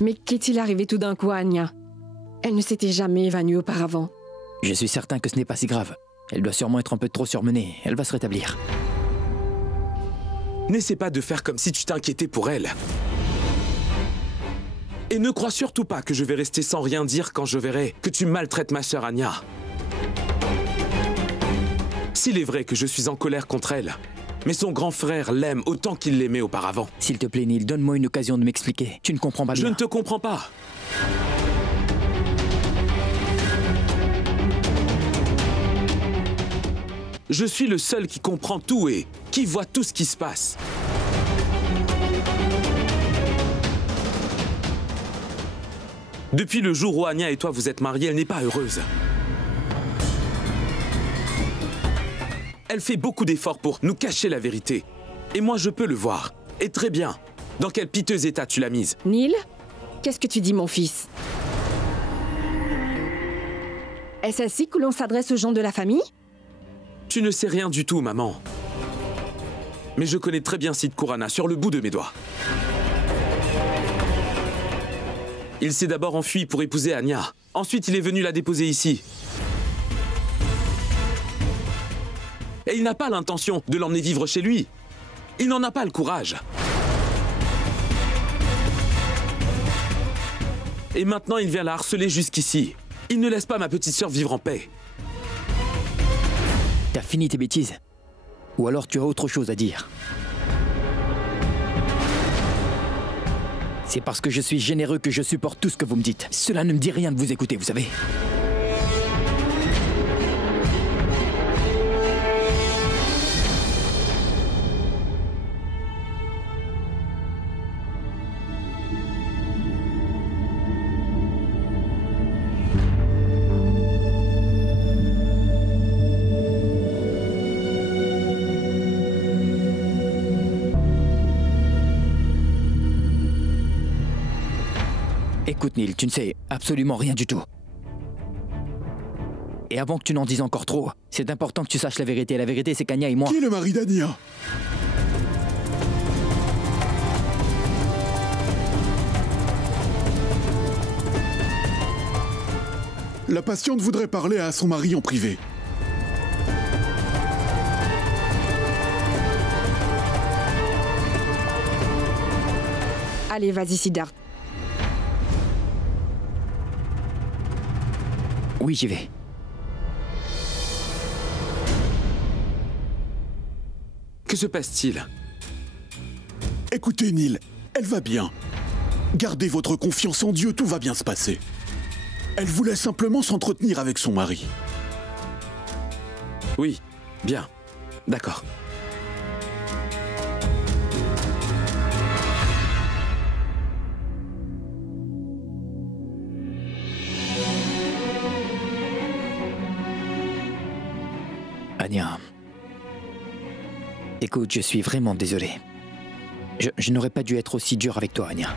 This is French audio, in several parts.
Mais qu'est-il arrivé tout d'un coup à Anya? Elle ne s'était jamais évanouie auparavant. Je suis certain que ce n'est pas si grave. Elle doit sûrement être un peu trop surmenée. Elle va se rétablir. N'essaie pas de faire comme si tu t'inquiétais pour elle. Et ne crois surtout pas que je vais rester sans rien dire quand je verrai que tu maltraites ma sœur Anya. S'il est vrai que je suis en colère contre elle, mais son grand frère l'aime autant qu'il l'aimait auparavant. S'il te plaît, Neil, donne-moi une occasion de m'expliquer. Tu ne comprends pas bien. Je ne te comprends pas. Je suis le seul qui comprend tout et qui voit tout ce qui se passe. Depuis le jour où Anya et toi vous êtes mariés, elle n'est pas heureuse. Elle fait beaucoup d'efforts pour nous cacher la vérité. Et moi, je peux le voir. Et très bien. Dans quel piteux état tu l'as mise? Neil, qu'est-ce que tu dis, mon fils? Est-ce ainsi que l'on s'adresse aux gens de la famille? Tu ne sais rien du tout, maman. Mais je connais très bien Sid Kurana sur le bout de mes doigts. Il s'est d'abord enfui pour épouser Anya. Ensuite, il est venu la déposer ici. Et il n'a pas l'intention de l'emmener vivre chez lui. Il n'en a pas le courage. Et maintenant, il vient la harceler jusqu'ici. Il ne laisse pas ma petite sœur vivre en paix. T'as fini tes bêtises? Ou alors tu as autre chose à dire? C'est parce que je suis généreux que je supporte tout ce que vous me dites. Cela ne me dit rien de vous écouter, vous savez. Écoute Neil, tu ne sais absolument rien du tout. Et avant que tu n'en dises encore trop, c'est important que tu saches la vérité. La vérité, c'est qu'Anya et moi... Qui est le mari d'Anya? La patiente voudrait parler à son mari en privé. Allez, vas-y, Siddharth. Oui, j'y vais. Que se passe-t-il? Écoutez, Neil, elle va bien. Gardez votre confiance en Dieu, tout va bien se passer. Elle voulait simplement s'entretenir avec son mari. Oui, bien. D'accord. Anya. Écoute, je suis vraiment désolé. Je n'aurais pas dû être aussi dur avec toi, Anya.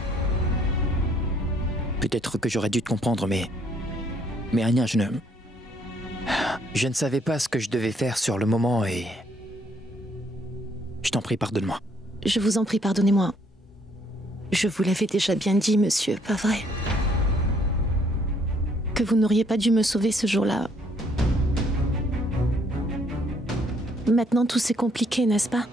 Peut-être que j'aurais dû te comprendre, mais Anya, je ne savais pas ce que je devais faire sur le moment et... Je t'en prie, pardonne-moi. Je vous en prie, pardonnez-moi. Je vous l'avais déjà bien dit, monsieur, pas vrai? Que vous n'auriez pas dû me sauver ce jour-là. Maintenant, tout s'est compliqué, n'est-ce pas?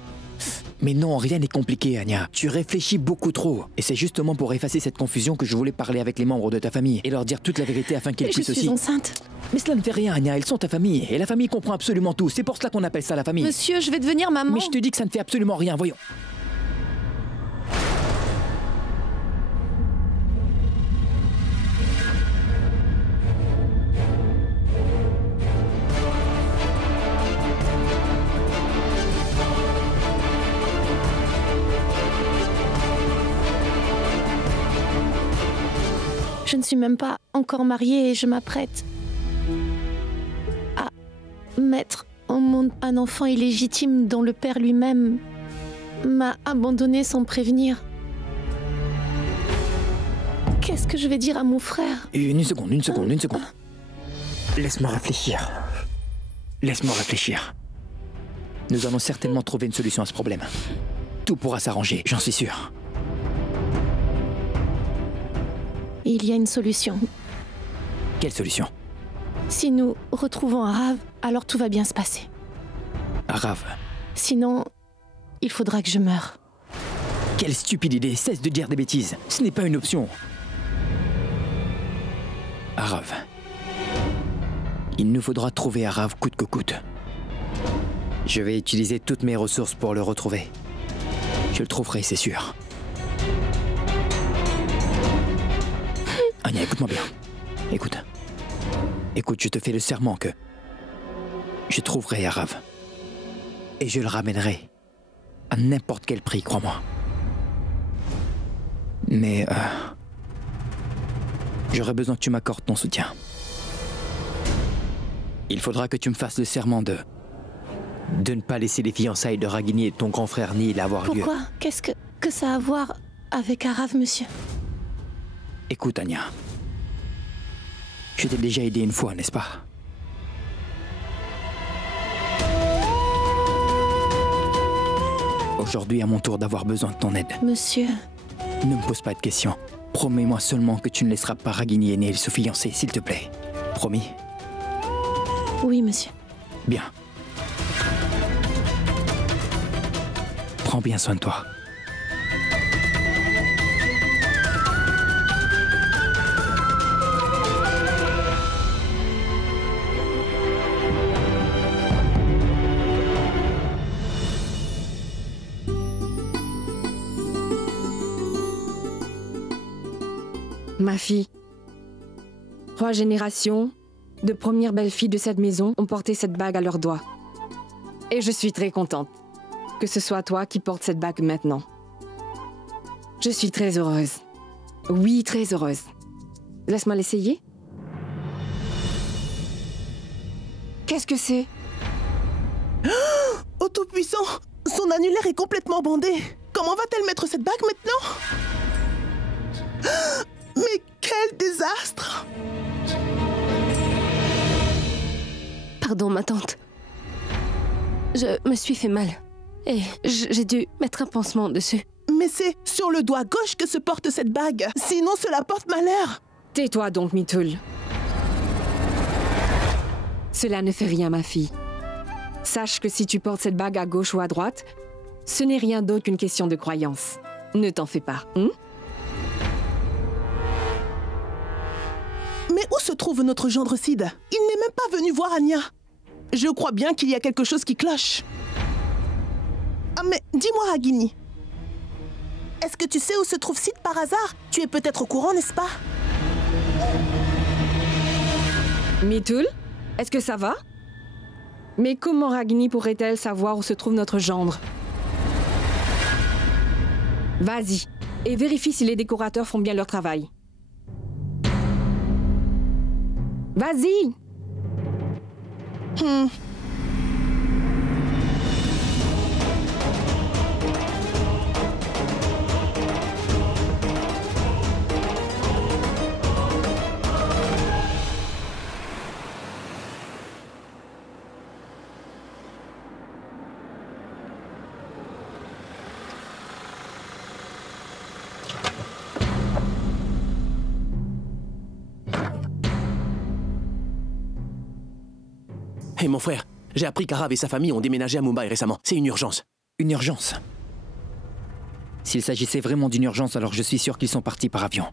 Mais non, rien n'est compliqué, Anya. Tu réfléchis beaucoup trop. Et c'est justement pour effacer cette confusion que je voulais parler avec les membres de ta famille et leur dire toute la vérité afin qu'ils puissent aussi... Je suis enceinte. Mais cela ne fait rien, Anya. Elles sont ta famille. Et la famille comprend absolument tout. C'est pour cela qu'on appelle ça la famille. Monsieur, je vais devenir maman. Mais je te dis que ça ne fait absolument rien, voyons. Je ne suis même pas encore mariée et je m'apprête à mettre au monde un enfant illégitime dont le père lui-même m'a abandonnée sans prévenir. Qu'est-ce que je vais dire à mon frère? Une seconde. Laisse-moi réfléchir. Laisse-moi réfléchir. Nous allons certainement trouver une solution à ce problème. Tout pourra s'arranger, j'en suis sûr. Il y a une solution. Quelle solution? Si nous retrouvons Arav, alors tout va bien se passer. Arav. Sinon, il faudra que je meure. Quelle stupide idée, cesse de dire des bêtises. Ce n'est pas une option. Arav. Il nous faudra trouver Arav coûte que coûte. Je vais utiliser toutes mes ressources pour le retrouver. Je le trouverai, c'est sûr. Anya, écoute-moi bien. Écoute. Écoute, je te fais le serment que... je trouverai Arav. Et je le ramènerai. À n'importe quel prix, crois-moi. Mais... j'aurais besoin que tu m'accordes ton soutien. Il faudra que tu me fasses le serment de ne pas laisser les fiançailles de Ragini et de ton grand frère Neil avoir lieu. Pourquoi? Qu'est-ce que ça a à voir avec Arav, monsieur? Écoute, Anya. Je t'ai déjà aidé une fois, n'est-ce pas? Aujourd'hui, à mon tour d'avoir besoin de ton aide. Monsieur... Ne me pose pas de questions. Promets-moi seulement que tu ne laisseras pas Ragini et Neil se fiancer, s'il te plaît. Promis? Oui, monsieur. Bien. Prends bien soin de toi. Ma fille, 3 générations de premières belles-filles de cette maison ont porté cette bague à leurs doigts. Et je suis très contente que ce soit toi qui portes cette bague maintenant. Je suis très heureuse. Oui, très heureuse. Laisse-moi l'essayer. Qu'est-ce que c'est? Oh Tout-Puissant! Son annulaire est complètement bandé. Comment va-t-elle mettre cette bague maintenant? Mais quel désastre! Pardon, ma tante. Je me suis fait mal. Et j'ai dû mettre un pansement dessus. Mais c'est sur le doigt gauche que se porte cette bague. Sinon, cela porte malheur. Tais-toi donc, Mitoul. Cela ne fait rien, ma fille. Sache que si tu portes cette bague à gauche ou à droite, ce n'est rien d'autre qu'une question de croyance. Ne t'en fais pas, hein? Mais où se trouve notre gendre Sid? Il n'est même pas venu voir Anya. Je crois bien qu'il y a quelque chose qui cloche. Ah mais dis-moi, Ragini. Est-ce que tu sais où se trouve Sid par hasard? Tu es peut-être au courant, n'est-ce pas? Mitoul, est-ce que ça va? Mais comment Ragini pourrait-elle savoir où se trouve notre gendre? Vas-y, et vérifie si les décorateurs font bien leur travail. Vas-y! Hé mon frère, j'ai appris qu'Arav et sa famille ont déménagé à Mumbai récemment. C'est une urgence. Une urgence? S'il s'agissait vraiment d'une urgence, alors je suis sûr qu'ils sont partis par avion.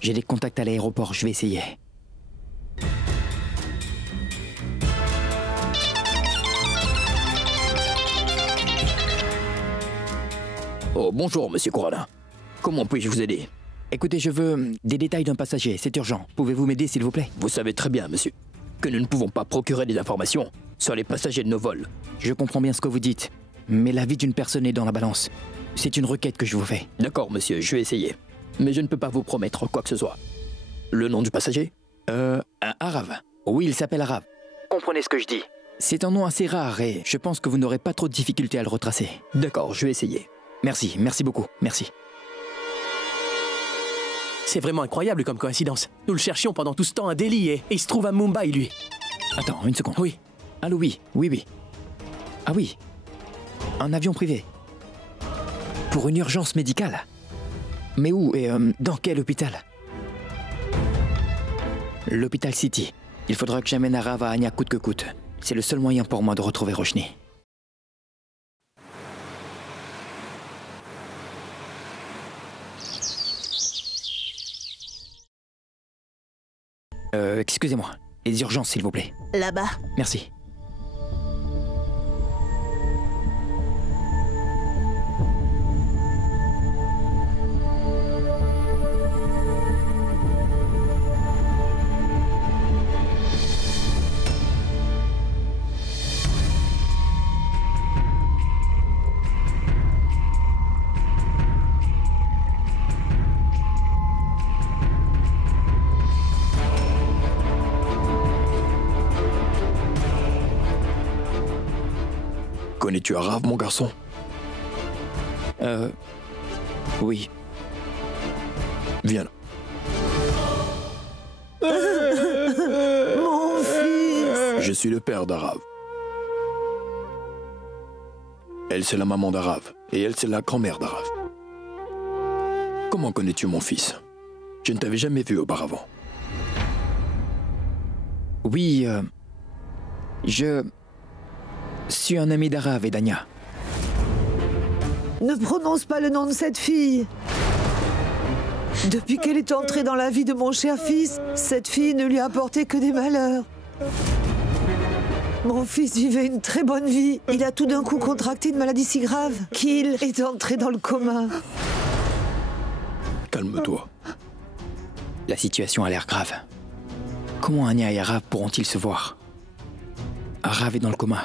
J'ai des contacts à l'aéroport, je vais essayer. Oh, bonjour, monsieur Coralin. Comment puis-je vous aider? Écoutez, je veux des détails d'un passager, c'est urgent. Pouvez-vous m'aider, s'il vous plaît? Vous savez très bien, monsieur, que nous ne pouvons pas procurer des informations sur les passagers de nos vols. Je comprends bien ce que vous dites, mais la vie d'une personne est dans la balance. C'est une requête que je vous fais. D'accord, monsieur, je vais essayer. Mais je ne peux pas vous promettre quoi que ce soit. Le nom du passager? Arav. Oui, il s'appelle Arav. Comprenez ce que je dis. C'est un nom assez rare et je pense que vous n'aurez pas trop de difficultés à le retracer. D'accord, je vais essayer. Merci, merci beaucoup, merci. C'est vraiment incroyable comme coïncidence. Nous le cherchions pendant tout ce temps à Delhi et il se trouve à Mumbai, lui. Attends, une seconde. Oui. Allô, oui. Ah oui. Un avion privé. Pour une urgence médicale. Mais où et dans quel hôpital? L'hôpital City. Il faudra que j'amène Arav à Anya coûte que coûte. C'est le seul moyen pour moi de retrouver Roshni. Excusez-moi. Les urgences, s'il vous plaît. Là-bas. Merci. Connais-tu Arav, mon garçon? Oui. Viens là. Mon fils! Je suis le père d'Arav. Elle, c'est la maman d'Arav. Et elle, c'est la grand-mère d'Arav. Comment connais-tu mon fils? Je ne t'avais jamais vu auparavant. Oui, je suis un ami d'Arav et d'Anya. Ne prononce pas le nom de cette fille. Depuis qu'elle est entrée dans la vie de mon cher fils, cette fille ne lui a apporté que des malheurs. Mon fils vivait une très bonne vie. Il a tout d'un coup contracté une maladie si grave qu'il est entré dans le coma. Calme-toi. La situation a l'air grave. Comment Anya et Arav pourront-ils se voir? Arav est dans le coma.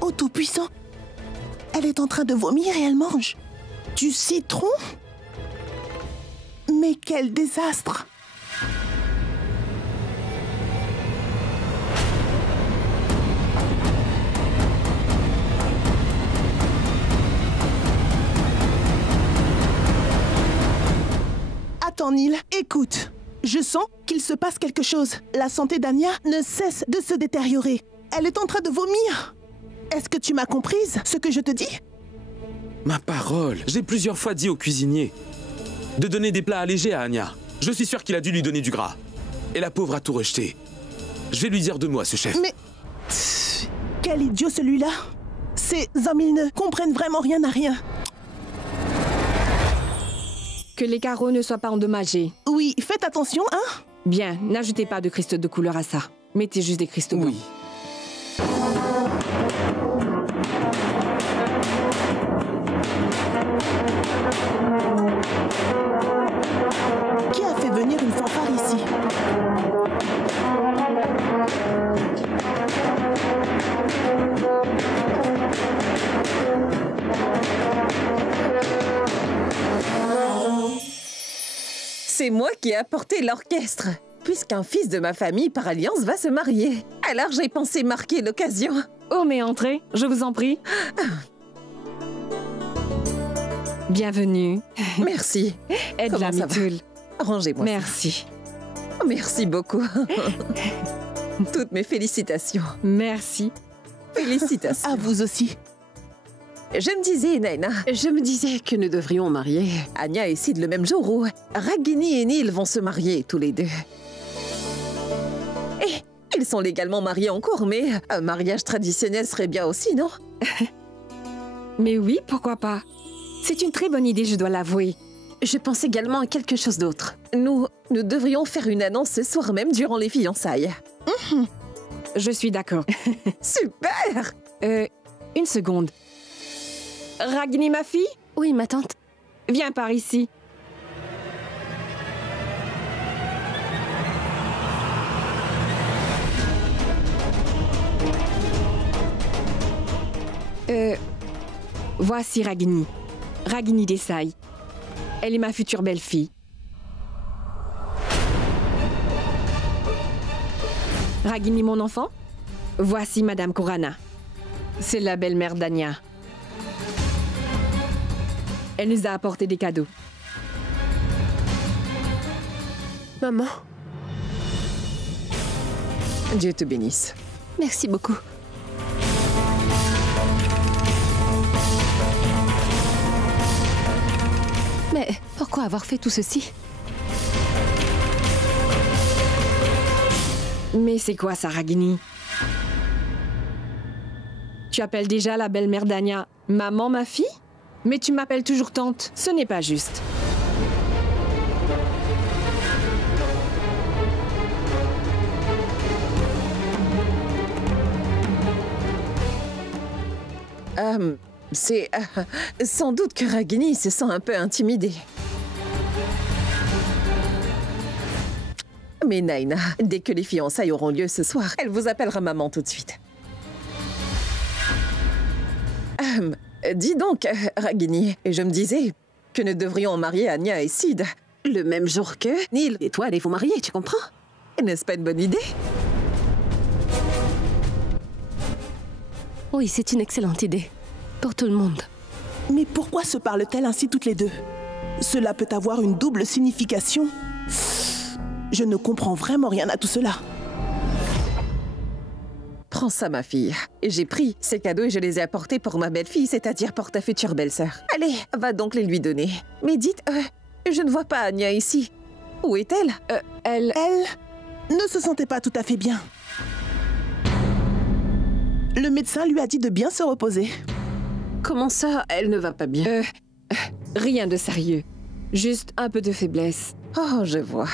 Oh Tout-Puissant, elle est en train de vomir et elle mange du citron? Mais quel désastre! Attends, Neil, écoute. Je sens qu'il se passe quelque chose. La santé d'Anya ne cesse de se détériorer. Elle est en train de vomir. Est-ce que tu m'as comprise, ce que je te dis? Ma parole, j'ai plusieurs fois dit au cuisinier de donner des plats allégés à Anya. Je suis sûr qu'il a dû lui donner du gras. Et la pauvre a tout rejeté. Je vais lui dire 2 mots à ce chef. Mais... quel idiot celui-là! Ces hommes, ils ne comprennent vraiment rien à rien. Que les carreaux ne soient pas endommagés. Oui, faites attention, hein? Bien, n'ajoutez pas de cristaux de couleur à ça. Mettez juste des cristaux blancs. Oui. Qui a fait venir une fanfare ici? C'est moi qui ai apporté l'orchestre, puisqu'un fils de ma famille par alliance va se marier. Alors j'ai pensé marquer l'occasion. Oh, mais entrez, je vous en prie. Bienvenue. Merci. Aide la Comment ça va? Mitoul. Rangez-moi ça. Merci. Merci beaucoup. Toutes mes félicitations. Merci. Félicitations. À vous aussi. Je me disais, Naina, Je me disais que nous devrions marier. Anya et Sid le même jour où Ragini et Neil vont se marier tous les deux. Et ils sont légalement mariés en cours, mais un mariage traditionnel serait bien aussi, non? Mais oui, pourquoi pas? C'est une très bonne idée, je dois l'avouer. Je pense également à quelque chose d'autre. Nous devrions faire une annonce ce soir même durant les fiançailles. Je suis d'accord. Super! Une seconde. Ragini, ma fille? Oui, ma tante. Viens par ici. Voici Ragini. Ragini Desai. Elle est ma future belle-fille. Ragini, mon enfant, voici Madame Kurana. C'est la belle-mère d'Anya. Elle nous a apporté des cadeaux. Maman. Dieu te bénisse. Merci beaucoup. Mais pourquoi avoir fait tout ceci? Mais c'est quoi ça, Ragini? Tu appelles déjà la belle-mère d'Anya maman, ma fille? Mais tu m'appelles toujours tante. Ce n'est pas juste. C'est sans doute que Ragini se sent un peu intimidée. Mais Naina, dès que les fiançailles auront lieu ce soir, elle vous appellera maman tout de suite. Dis donc, Ragini, je me disais que nous devrions marier Anya et Sid. Le même jour que Neil et toi allez vous marier, tu comprends? N'est-ce pas une bonne idée? Oui, c'est une excellente idée. Pour tout le monde. Mais pourquoi se parlent-elles ainsi toutes les deux? Cela peut avoir une double signification. Je ne comprends vraiment rien à tout cela. Prends ça, ma fille. J'ai pris ces cadeaux et je les ai apportés pour ma belle-fille, c'est-à-dire pour ta future belle-sœur. Allez, va donc les lui donner. Mais dites, je ne vois pas Anya ici. Où est-elle? Elle ne se sentait pas tout à fait bien. Le médecin lui a dit de bien se reposer. Comment ça, elle ne va pas bien? Rien de sérieux. Juste un peu de faiblesse. Oh, je vois.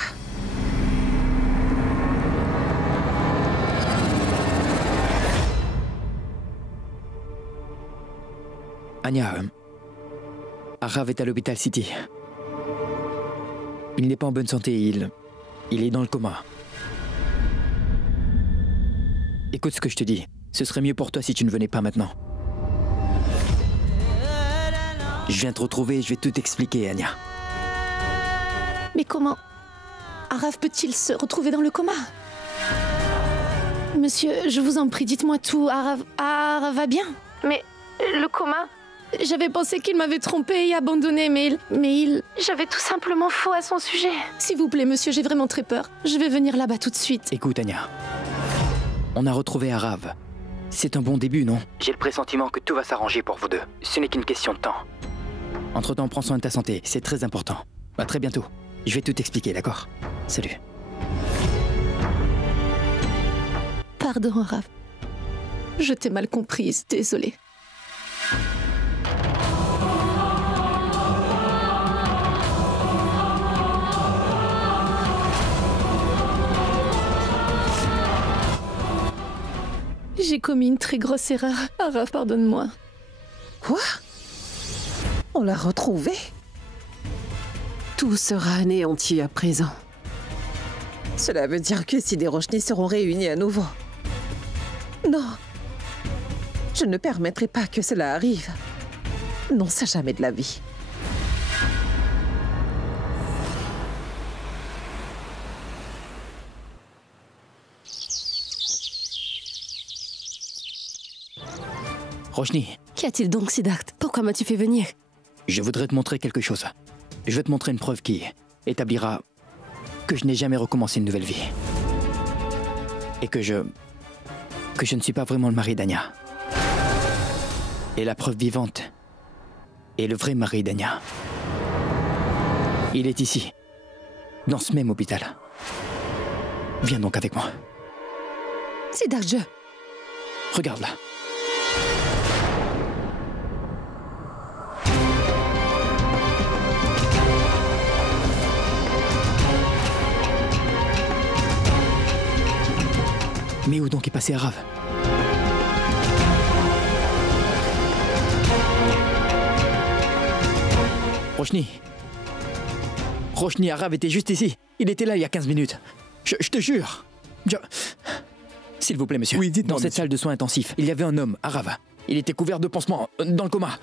Anya, Arav est à l'hôpital City. Il n'est pas en bonne santé, il est dans le coma. Écoute ce que je te dis. Ce serait mieux pour toi si tu ne venais pas maintenant. Je viens te retrouver et je vais tout t'expliquer, Anya. Mais comment Arav peut-il se retrouver dans le coma? Monsieur, je vous en prie, dites-moi tout. Arav va bien? Mais le coma? J'avais pensé qu'il m'avait trompé et abandonné, mais il... J'avais tout simplement faux à son sujet. S'il vous plaît, monsieur, j'ai vraiment très peur. Je vais venir là-bas tout de suite. Écoute, Anya. On a retrouvé Arav. C'est un bon début, non? J'ai le pressentiment que tout va s'arranger pour vous deux. Ce n'est qu'une question de temps. Entre-temps, prends soin de ta santé, c'est très important. À très bientôt. Je vais tout t'expliquer, d'accord? Salut. Pardon, Arav. Je t'ai mal comprise, désolée. J'ai commis une très grosse erreur. Arav, pardonne-moi. Quoi? On l'a retrouvée? Tout sera anéanti à présent. Cela veut dire que si des Roshni seront réunis à nouveau. Non. Je ne permettrai pas que cela arrive. Non, ça jamais de la vie. Roshni. Qu'y a-t-il donc, Siddharth? Pourquoi m'as-tu fait venir? Je voudrais te montrer quelque chose. Je vais te montrer une preuve qui établira que je n'ai jamais recommencé une nouvelle vie. Et que je ne suis pas vraiment le mari d'Anya. Et la preuve vivante est le vrai mari d'Anya. Il est ici, dans ce même hôpital. Viens donc avec moi. Siddharth, Regarde là. Mais où donc est passé Arav? Roshni, Arav était juste ici. Il était là il y a 15 minutes. Je te jure. S'il vous plaît, monsieur. Oui, dites-moi, dans cette salle de soins intensifs, il y avait un homme, Arav. Il était couvert de pansements, dans le coma.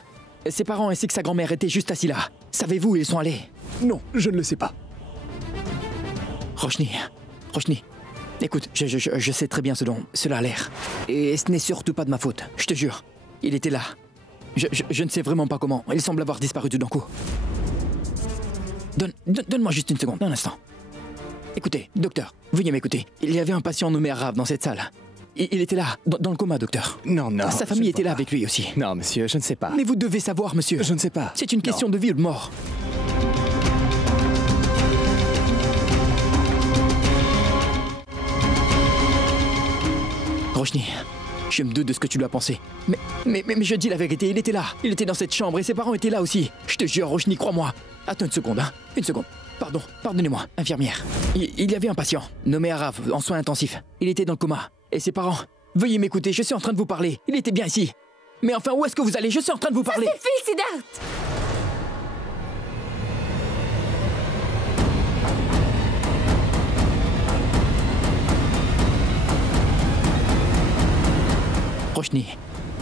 Ses parents ainsi que sa grand-mère étaient juste assis là. Savez-vous où ils sont allés? Non, je ne le sais pas. Roshni, Écoute, je sais très bien ce dont cela a l'air. Et ce n'est surtout pas de ma faute, je te jure. Il était là. Je ne sais vraiment pas comment. Il semble avoir disparu tout d'un coup. Donne-moi juste une seconde, un instant. Écoutez, docteur, veuillez m'écouter. Il y avait un patient nommé Arav dans cette salle. Il était là, dans le coma, docteur. Non. Sa famille était là avec lui aussi. Non, monsieur, je ne sais pas. Mais vous devez savoir, monsieur. Je ne sais pas. C'est une question de vie ou de mort. Roshni, je me doute de ce que tu lui as pensé. Mais je dis la vérité, il était là. Il était dans cette chambre et ses parents étaient là aussi. Je te jure, Roshni, crois-moi. Attends une seconde, hein. Une seconde. Pardonnez-moi, infirmière. Il y avait un patient, nommé Arav, en soins intensifs. Il était dans le coma. Et ses parents... Veuillez m'écouter, je suis en train de vous parler. Il était bien ici. Mais enfin, où est-ce que vous allez? Je suis en train de vous parler. Ça suffit, Siddharth!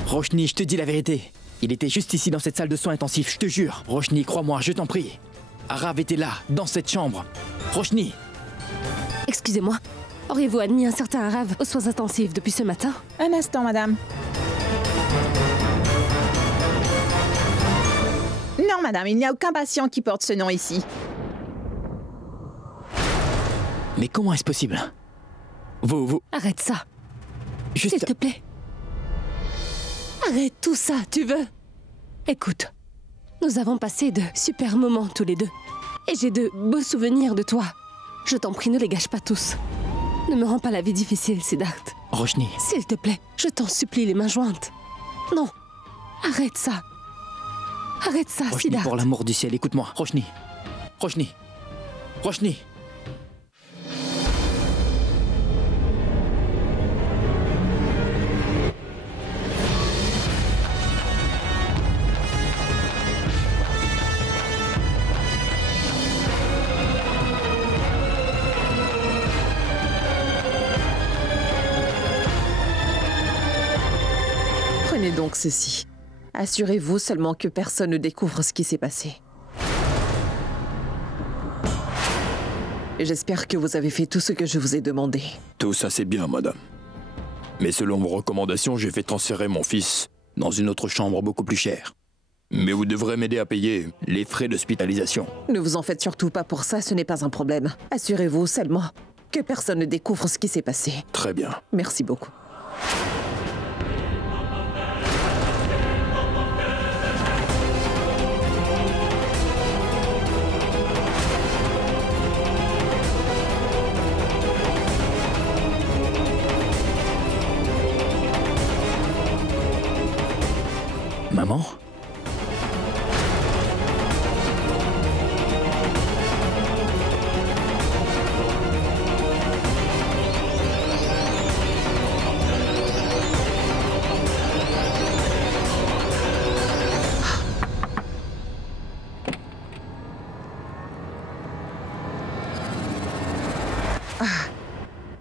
Roshni, je te dis la vérité. Il était juste ici dans cette salle de soins intensifs, je te jure. Roshni, crois-moi, je t'en prie. Arav était là, dans cette chambre. Roshni. Excusez-moi, auriez-vous admis un certain Arav aux soins intensifs depuis ce matin? Un instant, madame. Non, madame, il n'y a aucun patient qui porte ce nom ici. Mais comment est-ce possible? Vous... Arrête ça. Juste... S'il te plaît. Arrête tout ça, tu veux? Écoute, nous avons passé de super moments tous les deux. Et j'ai de beaux souvenirs de toi. Je t'en prie, ne les gâche pas tous. Ne me rends pas la vie difficile, Siddharth. Roshni. S'il te plaît, je t'en supplie, les mains jointes. Non, arrête ça. Arrête ça, Roshni, Siddharth. pour l'amour du ciel, écoute-moi. Roshni. Prenez donc ceci. Assurez-vous seulement que personne ne découvre ce qui s'est passé. Et j'espère que vous avez fait tout ce que je vous ai demandé. Tout ça c'est bien, madame. Mais selon vos recommandations, j'ai fait transférer mon fils dans une autre chambre beaucoup plus chère. Mais vous devrez m'aider à payer les frais d'hospitalisation. Ne vous en faites surtout pas pour ça, ce n'est pas un problème. Assurez-vous seulement que personne ne découvre ce qui s'est passé. Très bien. Merci beaucoup. Maman?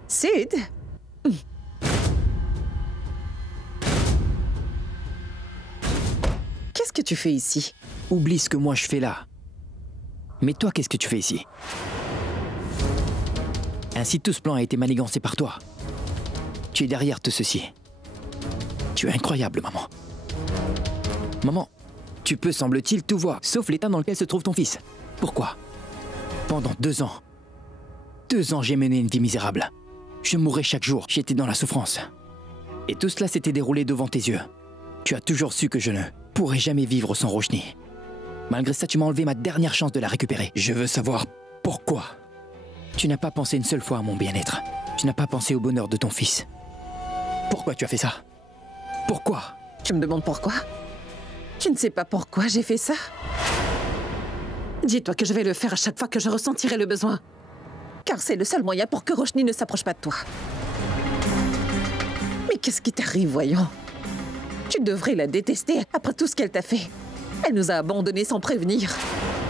Sid? Qu'est-ce que tu fais ici? Oublie ce que moi je fais là. Mais toi, qu'est-ce que tu fais ici? Ainsi, tout ce plan a été manigancé par toi. Tu es derrière tout ceci. Tu es incroyable, maman. Maman, tu peux, semble-t-il, tout voir, sauf l'état dans lequel se trouve ton fils. Pourquoi? Pendant 2 ans. 2 ans, j'ai mené une vie misérable. Je mourais chaque jour, j'étais dans la souffrance. Et tout cela s'était déroulé devant tes yeux. Tu as toujours su que je ne pourrais jamais vivre sans Roshni. Malgré ça, tu m'as enlevé ma dernière chance de la récupérer. Je veux savoir pourquoi. Tu n'as pas pensé une seule fois à mon bien-être. Tu n'as pas pensé au bonheur de ton fils. Pourquoi tu as fait ça? Pourquoi? Tu me demandes pourquoi? Tu ne sais pas pourquoi j'ai fait ça? Dis-toi que je vais le faire à chaque fois que je ressentirai le besoin. Car c'est le seul moyen pour que Roshni ne s'approche pas de toi. Mais qu'est-ce qui t'arrive, voyons? Tu devrais la détester après tout ce qu'elle t'a fait. Elle nous a abandonnés sans prévenir.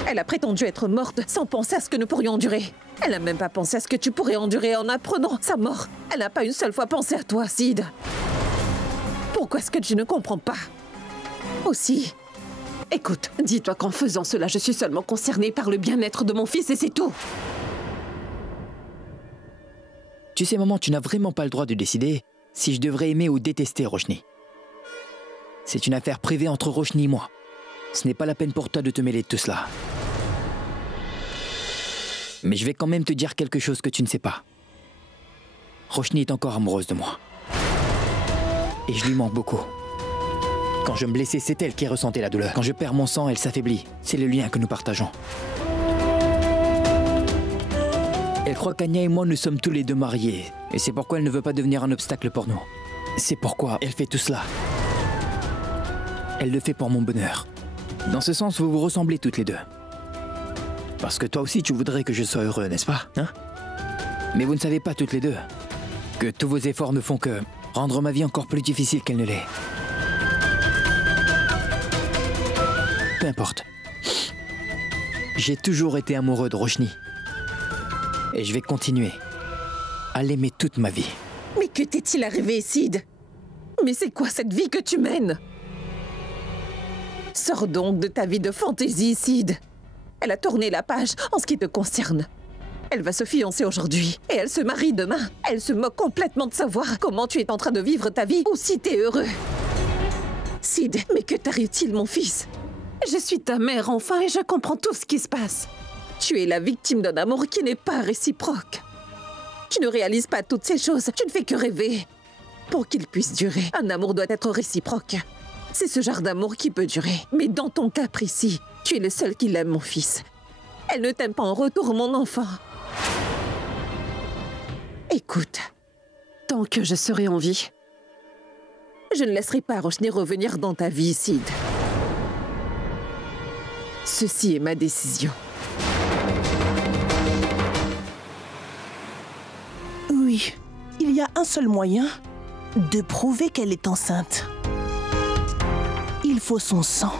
Elle a prétendu être morte sans penser à ce que nous pourrions endurer. Elle n'a même pas pensé à ce que tu pourrais endurer en apprenant sa mort. Elle n'a pas une seule fois pensé à toi, Sid. Pourquoi est-ce que tu ne comprends pas? Aussi, écoute, dis-toi qu'en faisant cela, je suis seulement concernée par le bien-être de mon fils et c'est tout. Tu sais, maman, tu n'as vraiment pas le droit de décider si je devrais aimer ou détester Roshni. C'est une affaire privée entre Roshni et moi. Ce n'est pas la peine pour toi de te mêler de tout cela. Mais je vais quand même te dire quelque chose que tu ne sais pas. Roshni est encore amoureuse de moi. Et je lui manque beaucoup. Quand je me blessais, c'est elle qui ressentait la douleur. Quand je perds mon sang, elle s'affaiblit. C'est le lien que nous partageons. Elle croit qu'Anya et moi, nous sommes tous les deux mariés. Et c'est pourquoi elle ne veut pas devenir un obstacle pour nous. C'est pourquoi elle fait tout cela. Elle le fait pour mon bonheur. Dans ce sens, vous vous ressemblez toutes les deux. Parce que toi aussi, tu voudrais que je sois heureux, n'est-ce pas, hein? Mais vous ne savez pas toutes les deux que tous vos efforts ne font que rendre ma vie encore plus difficile qu'elle ne l'est. Peu importe. J'ai toujours été amoureux de Roshni. Et je vais continuer à l'aimer toute ma vie. Mais que t'est-il arrivé, Sid? Mais c'est quoi cette vie que tu mènes? Sors donc de ta vie de fantaisie, Sid. Elle a tourné la page en ce qui te concerne. Elle va se fiancer aujourd'hui et elle se marie demain. Elle se moque complètement de savoir comment tu es en train de vivre ta vie ou si t'es heureux. Sid, mais que t'arrive-t-il, mon fils? Je suis ta mère enfin et je comprends tout ce qui se passe. Tu es la victime d'un amour qui n'est pas réciproque. Tu ne réalises pas toutes ces choses, tu ne fais que rêver. Pour qu'il puisse durer, un amour doit être réciproque. C'est ce genre d'amour qui peut durer. Mais dans ton cas précis, tu es le seul qui l'aime, mon fils. Elle ne t'aime pas en retour, mon enfant. Écoute, tant que je serai en vie, je ne laisserai pas Roshni revenir dans ta vie, Sid. Ceci est ma décision. Oui, il y a un seul moyen de prouver qu'elle est enceinte. Il faut son sang.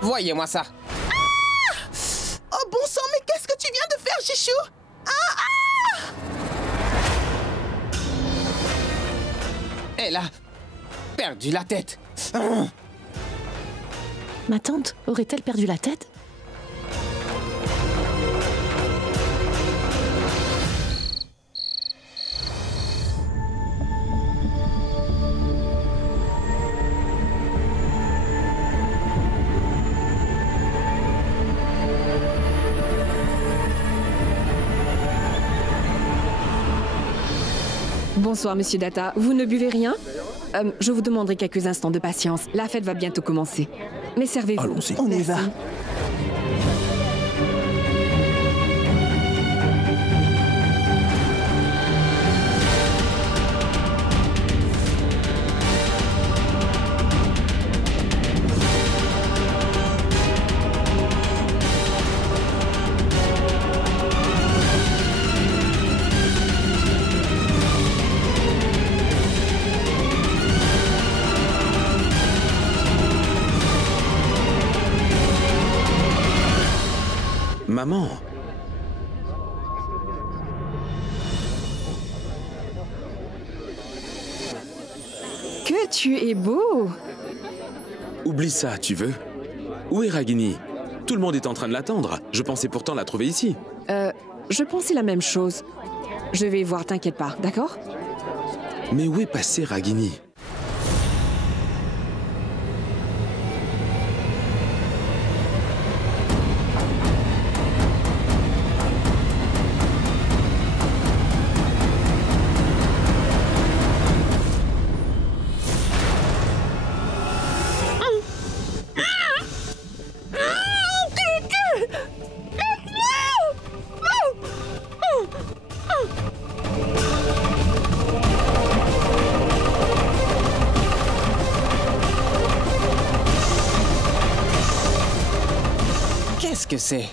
Voyez-moi ça. Ah! Oh bon sang, mais qu'est-ce que tu viens de faire, Chichou? Elle a perdu la tête. Ma tante aurait-elle perdu la tête? Bonsoir, Monsieur Data. Vous ne buvez rien? Je vous demanderai quelques instants de patience. La fête va bientôt commencer. Mais servez-vous. Allons-y. On y va. Maman. Que tu es beau! Oublie ça, tu veux? Où est Ragini? Tout le monde est en train de l'attendre. Je pensais pourtant la trouver ici. Je pensais la même chose. Je vais voir, t'inquiète pas, d'accord? Mais où est passé Ragini? que c'est.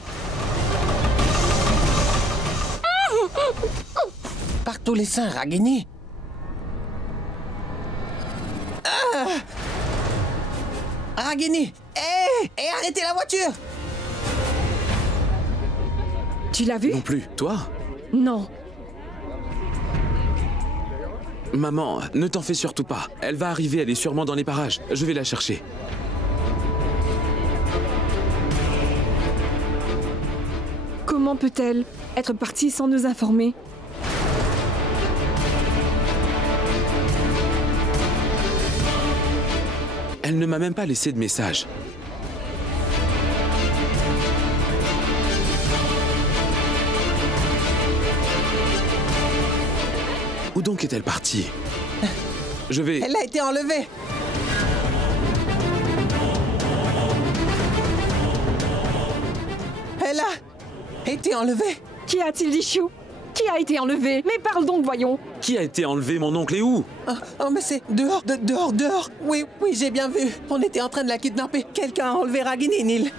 Par tous les saints, Ragini. Ah Ragini, hé, arrêtez la voiture! Tu l'as vu? Non plus. Toi? Non. Maman, ne t'en fais surtout pas. Elle va arriver, elle est sûrement dans les parages. Je vais la chercher. Comment peut-elle être partie sans nous informer? Elle ne m'a même pas laissé de message. Où donc est-elle partie? Je vais... Elle a été enlevée. Elle a été enlevée. Qu'y a-t-il dit, Chou? Qui a été enlevé? Mais parle donc, voyons. Qui a été enlevé, mon oncle, et où? Oh, mais c'est dehors, dehors. Oui, j'ai bien vu. On était en train de la kidnapper. Quelqu'un a enlevé Ragini, Neil.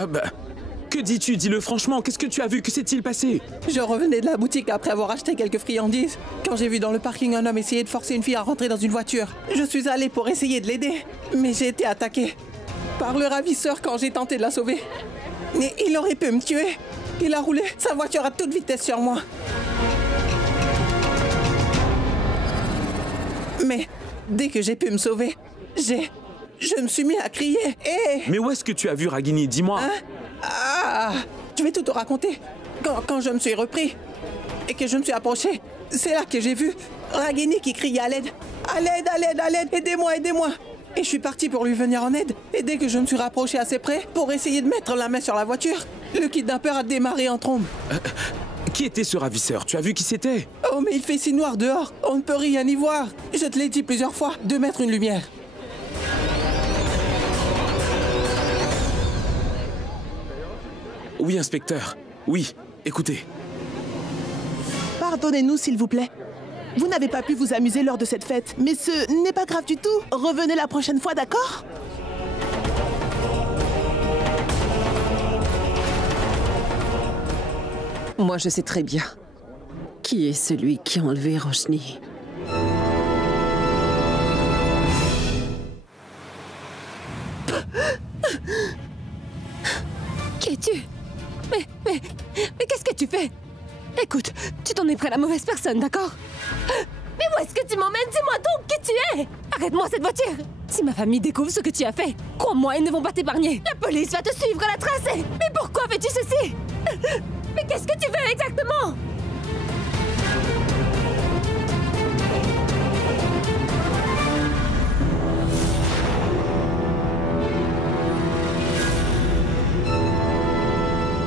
Ah bah... Que dis-tu? Dis-le franchement, qu'est-ce que tu as vu? Que s'est-il passé? Je revenais de la boutique après avoir acheté quelques friandises, quand j'ai vu dans le parking un homme essayer de forcer une fille à rentrer dans une voiture. Je suis allé pour essayer de l'aider, mais j'ai été attaqué par le ravisseur quand j'ai tenté de la sauver. Mais il aurait pu me tuer. Il a roulé sa voiture à toute vitesse sur moi. Mais dès que j'ai pu me sauver, je me suis mis à crier. Mais où est-ce que tu as vu Ragini? Dis-moi. Hein? Ah, je vais tout te raconter. Quand je me suis repris et que je me suis approché, c'est là que j'ai vu Ragini qui criait à l'aide. À l'aide, à l'aide, à l'aide, aidez-moi, aidez-moi. Et je suis parti pour lui venir en aide. Et dès que je me suis rapproché assez près pour essayer de mettre la main sur la voiture, le kidnappeur a démarré en trombe. Qui était ce ravisseur? Tu as vu qui c'était? Oh, mais il fait si noir dehors, on ne peut rien y voir. Je te l'ai dit plusieurs fois, de mettre une lumière. Oui, inspecteur. Oui, écoutez. Pardonnez-nous, s'il vous plaît. Vous n'avez pas pu vous amuser lors de cette fête, mais ce n'est pas grave du tout. Revenez la prochaine fois, d'accord? Moi, je sais très bien qui est celui qui a enlevé Roshni. Qui es-tu? Mais qu'est-ce que tu fais? Écoute, tu t'en es pris à la mauvaise personne, d'accord? Mais où est-ce que tu m'emmènes? Dis-moi donc qui tu es! Arrête-moi cette voiture! Si ma famille découvre ce que tu as fait, crois-moi, ils ne vont pas t'épargner. La police va te suivre à la tracée! Mais pourquoi fais-tu ceci? Mais qu'est-ce que tu veux exactement?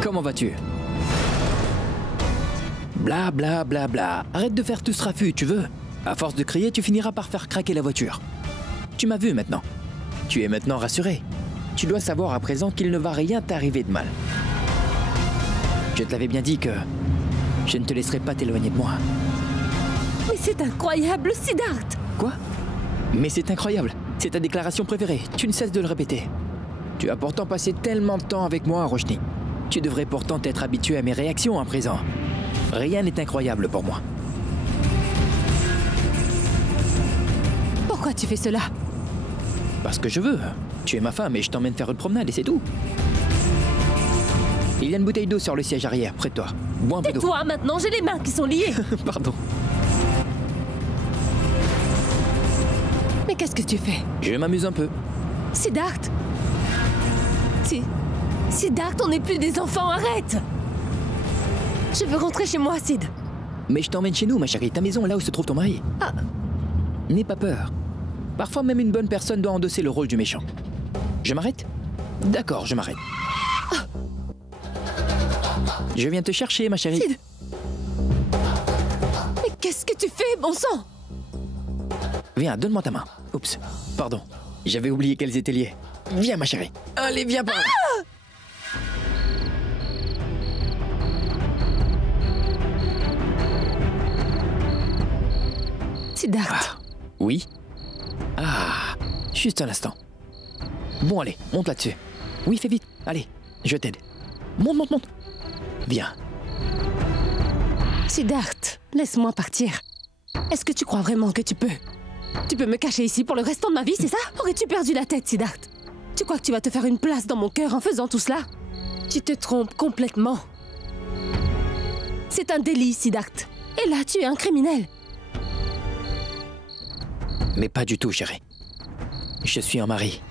Comment vas-tu? Bla bla bla bla. Arrête de faire tout ce raffut, tu veux? À force de crier, tu finiras par faire craquer la voiture. Tu m'as vu maintenant. Tu es maintenant rassuré. Tu dois savoir à présent qu'il ne va rien t'arriver de mal. Je te l'avais bien dit que je ne te laisserai pas t'éloigner de moi. Mais c'est incroyable, Siddharth! Quoi? Mais c'est incroyable. C'est ta déclaration préférée. Tu ne cesses de le répéter. Tu as pourtant passé tellement de temps avec moi, Roshni. Tu devrais pourtant être habitué à mes réactions à présent. Rien n'est incroyable pour moi. Pourquoi tu fais cela? Parce que je veux. Tu es ma femme et je t'emmène faire une promenade et c'est tout. Il y a une bouteille d'eau sur le siège arrière, près de toi. Bois un peu d'eau. Tais-toi maintenant, j'ai les mains qui sont liées. Pardon. Mais qu'est-ce que tu fais? Je m'amuse un peu. Siddharth! Siddharth, on n'est plus des enfants, arrête! Je veux rentrer chez moi, Sid. Mais je t'emmène chez nous, ma chérie, ta maison, là où se trouve ton mari. Ah. N'aie pas peur. Parfois, même une bonne personne doit endosser le rôle du méchant. Je m'arrête? D'accord, je m'arrête. Ah. Je viens te chercher, ma chérie. Sid. Mais qu'est-ce que tu fais, bon sang? Viens, donne-moi ta main. Oups, pardon. J'avais oublié qu'elles étaient liées. Viens, ma chérie. Allez, viens par là. Siddharth. Oui? Ah, juste un instant. Bon, allez, monte là-dessus. Oui, fais vite. Allez, je t'aide. Monte, monte, monte. Viens. Siddharth, laisse-moi partir. Est-ce que tu crois vraiment que tu peux? Tu peux me cacher ici pour le restant de ma vie, c'est ça? Aurais-tu perdu la tête, Siddharth? Tu crois que tu vas te faire une place dans mon cœur en faisant tout cela? Tu te trompes complètement. C'est un délit, Siddharth. Et là, tu es un criminel. Mais pas du tout, chérie. Je suis un mari.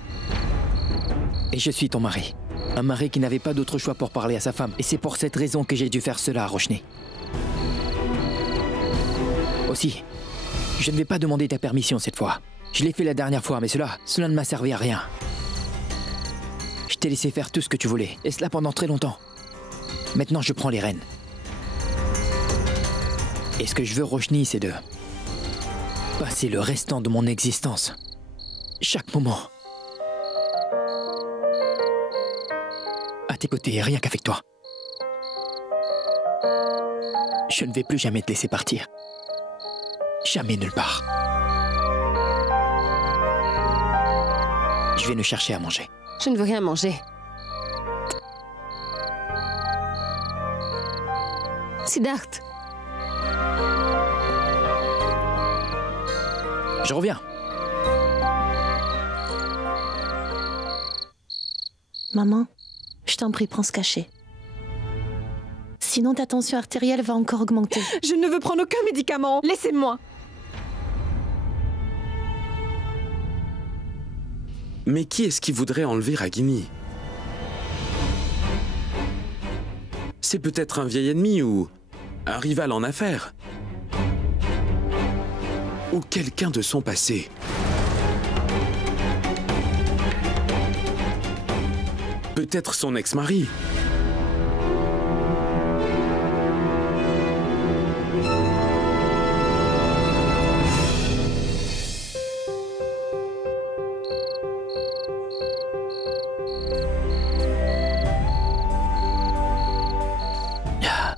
Et je suis ton mari. Un mari qui n'avait pas d'autre choix pour parler à sa femme. Et c'est pour cette raison que j'ai dû faire cela à Roshni. Aussi, je ne vais pas demander ta permission cette fois. Je l'ai fait la dernière fois, mais cela ne m'a servi à rien. Je t'ai laissé faire tout ce que tu voulais, et cela pendant très longtemps. Maintenant, je prends les rênes. Et ce que je veux, Roshni, c'est de passer le restant de mon existence, chaque moment, à tes côtés, rien qu'avec toi. Je ne vais plus jamais te laisser partir. Jamais nulle part. Je vais nous chercher à manger. Je ne veux rien manger. Siddharth. Je reviens. Maman, je t'en prie, prends ce cachet. Sinon, ta tension artérielle va encore augmenter. Je ne veux prendre aucun médicament. Laissez-moi. Mais qui est-ce qui voudrait enlever Ragini? C'est peut-être un vieil ennemi ou un rival en affaires. Ou quelqu'un de son passé. Peut-être son ex-mari.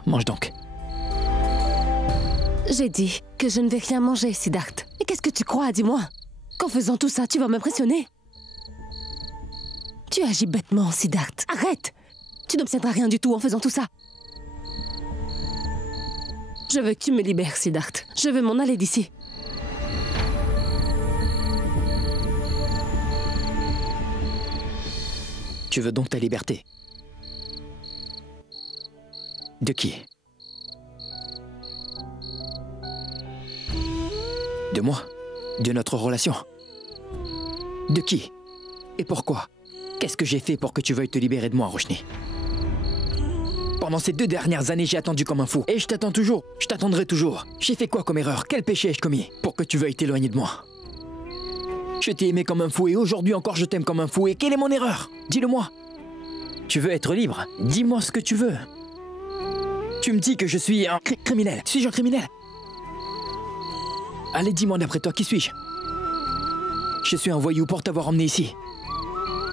Mange donc. J'ai dit que je ne vais rien manger, Siddharth. Et qu'est-ce que tu crois, dis-moi? Qu'en faisant tout ça, tu vas m'impressionner? Tu agis bêtement, Siddharth. Arrête! Tu n'obtiendras rien du tout en faisant tout ça. Je veux que tu me libères, Siddharth. Je veux m'en aller d'ici. Tu veux donc ta liberté? De qui? De moi? De notre relation? De qui? Et pourquoi? Qu'est-ce que j'ai fait pour que tu veuilles te libérer de moi, Roshni? Pendant ces 2 dernières années, j'ai attendu comme un fou. Et je t'attends toujours. Je t'attendrai toujours. J'ai fait quoi comme erreur? Quel péché ai-je commis pour que tu veuilles t'éloigner de moi? Je t'ai aimé comme un fou et aujourd'hui encore je t'aime comme un fou. Et quelle est mon erreur? Dis-le-moi. Tu veux être libre? Dis-moi ce que tu veux. Tu me dis que je suis un criminel. Suis-je un criminel? Allez, dis-moi d'après toi, qui suis-je? Je suis un voyou pour t'avoir emmené ici.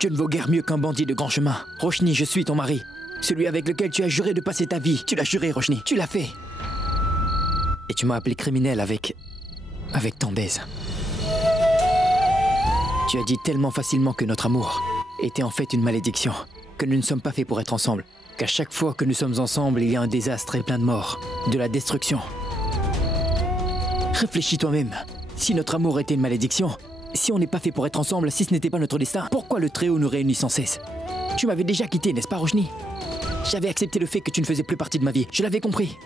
Je ne vaux guère mieux qu'un bandit de grand chemin. Roshni, je suis ton mari. Celui avec lequel tu as juré de passer ta vie. Tu l'as juré, Roshni. Tu l'as fait. Et tu m'as appelé criminel avec ton baise. Tu as dit tellement facilement que notre amour était en fait une malédiction. Que nous ne sommes pas faits pour être ensemble. Qu'à chaque fois que nous sommes ensemble, il y a un désastre et plein de morts. De la destruction. Réfléchis toi-même. Si notre amour était une malédiction, si on n'est pas fait pour être ensemble, si ce n'était pas notre destin, pourquoi le Très-Haut nous réunit sans cesse? Tu m'avais déjà quitté, n'est-ce pas, Roshni? J'avais accepté le fait que tu ne faisais plus partie de ma vie. Je l'avais compris.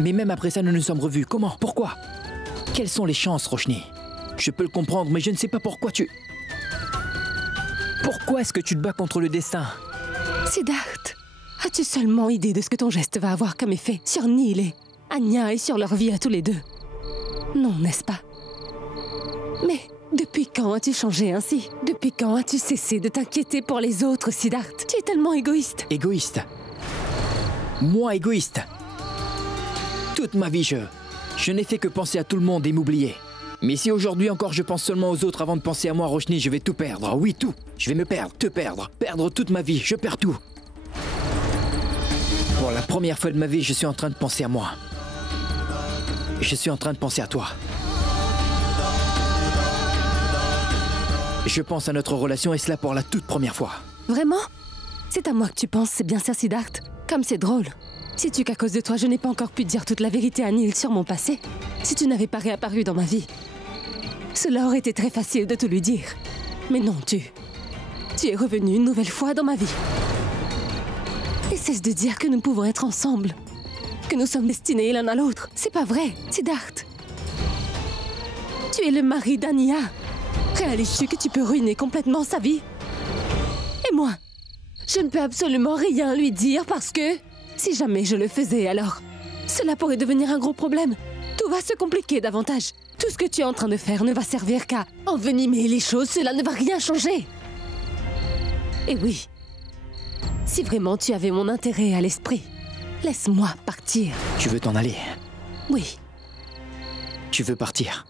Mais même après ça, nous nous sommes revus. Comment? Pourquoi? Quelles sont les chances, Roshni? Je peux le comprendre, mais je ne sais pas pourquoi tu... Pourquoi est-ce que tu te bats contre le destin? Siddharth, as-tu seulement idée de ce que ton geste va avoir comme effet sur Neil et Anya et sur leur vie à tous les deux? Non, n'est-ce pas? Mais depuis quand as-tu changé ainsi? Depuis quand as-tu cessé de t'inquiéter pour les autres, Siddharth? Tu es tellement égoïste. Égoïste? Moi, égoïste? Toute ma vie, je n'ai fait que penser à tout le monde et m'oublier. Mais si aujourd'hui encore je pense seulement aux autres avant de penser à moi, Roshni, je vais tout perdre. Oui, tout. Je vais me perdre, te perdre. Perdre toute ma vie. Je perds tout. Pour la première fois de ma vie, je suis en train de penser à moi. Je suis en train de penser à toi. Je pense à notre relation et cela pour la toute première fois. Vraiment? C'est à moi que tu penses, c'est bien ça, Siddharth? Comme c'est drôle. Sais-tu qu'à cause de toi, je n'ai pas encore pu dire toute la vérité à Neil sur mon passé? Si tu n'avais pas réapparu dans ma vie, cela aurait été très facile de te lui dire. Mais non, tu es revenu une nouvelle fois dans ma vie. Et cesse de dire que nous pouvons être ensemble. Que nous sommes destinés l'un à l'autre. C'est pas vrai, Siddharth. Tu es le mari d'Anya. Réalises-tu que tu peux ruiner complètement sa vie? Et moi, je ne peux absolument rien lui dire parce que si jamais je le faisais, alors cela pourrait devenir un gros problème. Tout va se compliquer davantage. Tout ce que tu es en train de faire ne va servir qu'à envenimer les choses. Cela ne va rien changer. Et oui, si vraiment tu avais mon intérêt à l'esprit, laisse-moi partir. Tu veux t'en aller? Oui. Tu veux partir?